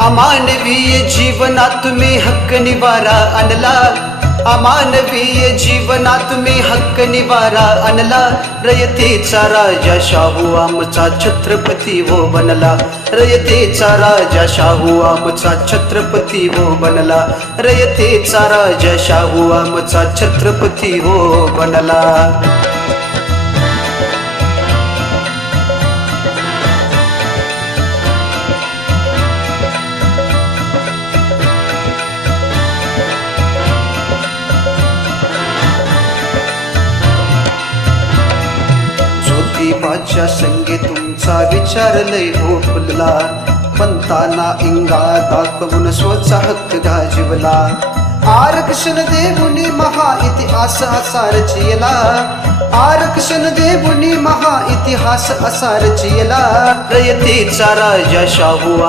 अमानवीय जीवनात मी हक्क निवारा आणला. अमानवीय जीवनात मी हक्क निवारा आणला. रयतेचा राजा शाहू आमचा छत्रपती हो बनला. रयतेचा राजा शाहू आमचा छत्रपती हो बनला. रयतेचा राजा शाहू आमचा छत्रपती हो बनला. ज्योतिबाच्या संगे तुमचा विचारलय हो फुलला पंताना इंगा दाखवून स्वचा हक्क गाजवला. आरक्षण देवुनी महा इतिहास असा रचियला. आरक्षण देवुनी महा इतिहास असा रचियला. रयतेचा राजा शाहू